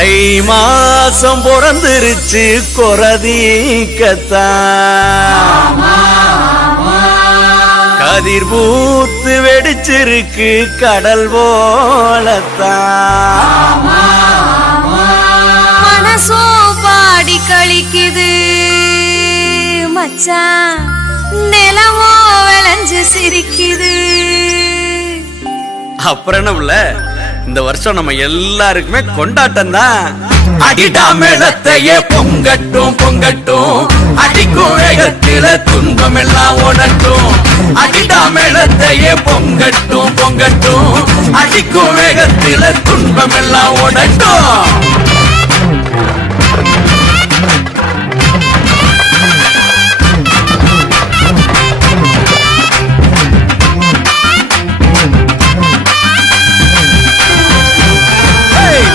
தை மாசம் பிறந்துருச்சு கொரதீக்கத்தான் கதிர் பூத்து வெடிச்சிருக்கு கடல் போலத்தான் மனசோ பாடி கழிக்குது மச்சான் நிலமோ விளைஞ்சு சிரிக்குது. அப்புறம் என்ன உள்ள இந்த வருஷம் நம்ம எல்லாருக்குமே கொண்டாட்டம் தான். அடிடா மேளத்தையே பொங்கட்டும் பொங்கட்டும் அடிக்கும் வேகத்தில துன்பம் எல்லாம் ஓடட்டும். அடிடா மேளத்தையே பொங்கட்டும் பொங்கட்டும் அடிக்கும் வேகத்தில துன்பம் எல்லாம் ஓடட்டும்.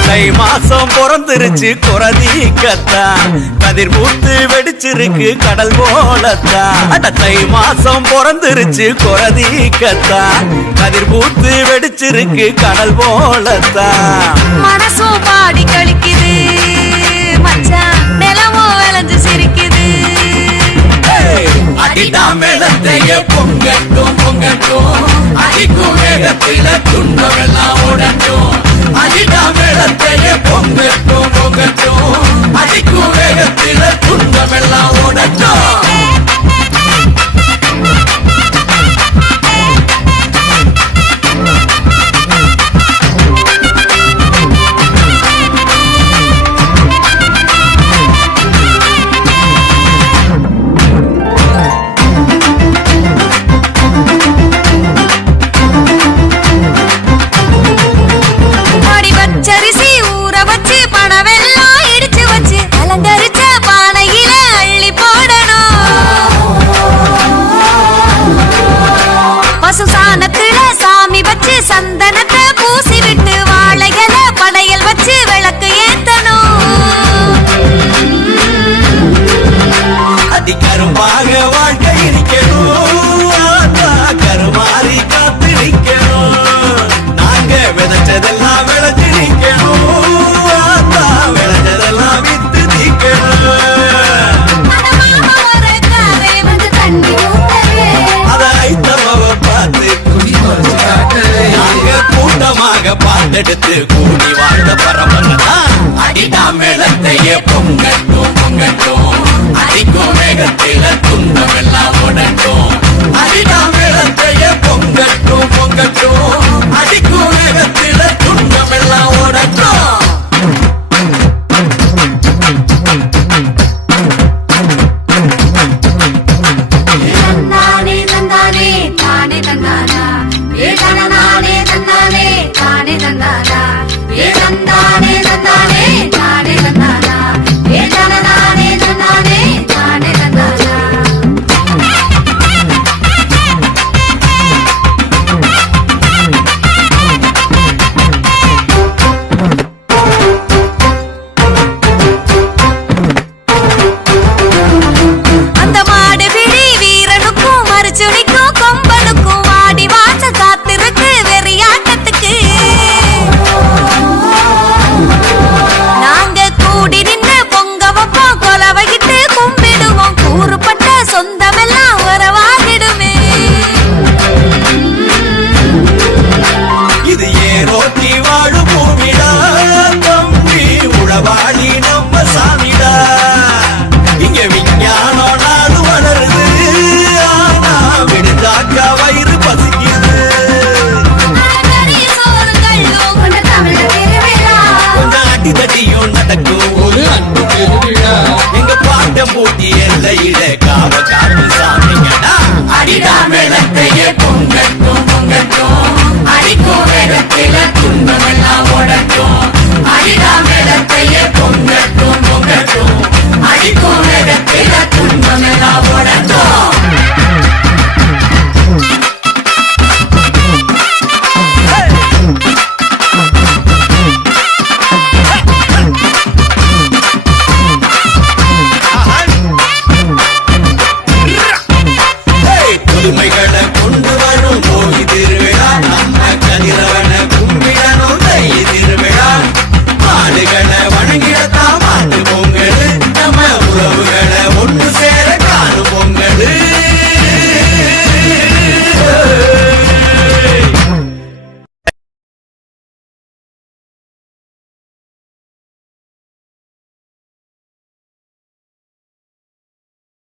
தை மாசம் பிறந்துருச்சு கொரதீக்கத்தான் கதிர் பூத்து வெடிச்சிருக்கு கடல் போலத்தான். தை மாசம் பிறந்துருச்சு கொரதீக்கத்தான் கதிர் பூத்து வெடிச்சிருக்கு கடல் போலத்தான். மனசோ பாடி கழிக்குது மச்சான் நிலமோ விளைஞ்சு சிரிக்குது. அடிடா மேளத்தையே பொங்கட்டும் பொங்கட்டும் அடிக்கும் வேகத்தில துன்பம் எல்லாம் ஓடட்டும். அடிடா மேளத்தையே பொங்கட்டும் பொங்கட்டும் அடிக்கும் வேகத்தில துன்பம் எல்லாம் ஓடட்டும். சந்தனத்தை பூசி விட்டு வாழையில படையல் வச்சு விளக்கு ஏத்தணும். அதிகரமாக வாழ்க்கை இருக்கணும் கருமாறி காத்து நிக்கணும். நாங்க விதைச்சதெல்லாம் விளைச்சு நிக்கணும் விளைச்சதெல்லாம் வித்து நிக்கணும். அதை ஐத்தமாவ பார்த்து கூட்டமாக பார்த்தெடுத்து கூடி வாழ்ந்த பரம்பரைதான். அடிடா மேளத்தையே பொங்கட்டும் பொங்கட்டும் அடிக்கும் வேகத்தில துன்பம் எல்லாம் ஓடட்டும். அடிடா மேளத்தையே பொங்கட்டும் பொங்கட்டும் அடிக்கும் வேகத்தில துன்பம் எல்லாம் ஓடட்டும். எங்க பாட்டம் போட்டி எல்லையில காவ காட்டு சாமிங்கடா. அடிடா